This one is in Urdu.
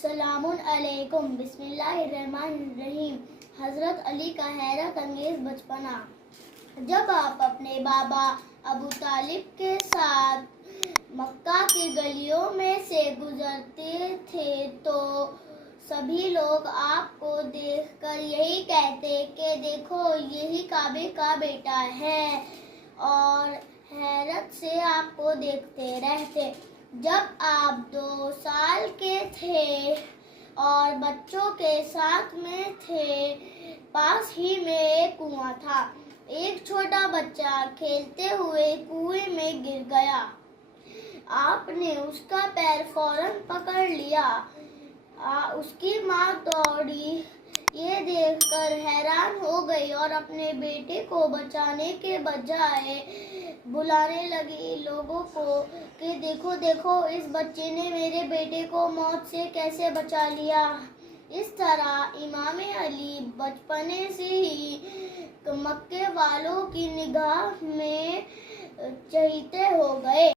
سلام علیکم۔ بسم اللہ الرحمن الرحیم۔ حضرت علی کا حیرت انگیز بچپنا۔ جب آپ اپنے بابا ابو طالب کے ساتھ مکہ کی گلیوں میں سے گزرتے تھے تو سبھی لوگ آپ کو دیکھ کر یہی کہتے کہ دیکھو یہی کعبے کا بیٹا ہے، اور حیرت سے آپ کو دیکھتے رہتے۔ جب آپ 2 سال کے تھے اور بچوں کے ساتھ میں تھے، پاس ہی میں ایک کنواں تھا۔ ایک چھوٹا بچہ کھیلتے ہوئے کنویں میں گر گیا۔ آپ نے اس کا پیر فوراً پکڑ لیا۔ اس کی ماں دوڑی، یہ دیکھ کر حیران ہو گئی اور اپنے بیٹے کو بچانے کے بجائے بلانے لگی لوگوں کو کہ دیکھو دیکھو اس بچے نے میرے بیٹے کو موت سے کیسے بچا لیا۔ اس طرح امام علی بچپنے سے ہی مکے والوں کی نگاہ میں چہیتے ہو گئے۔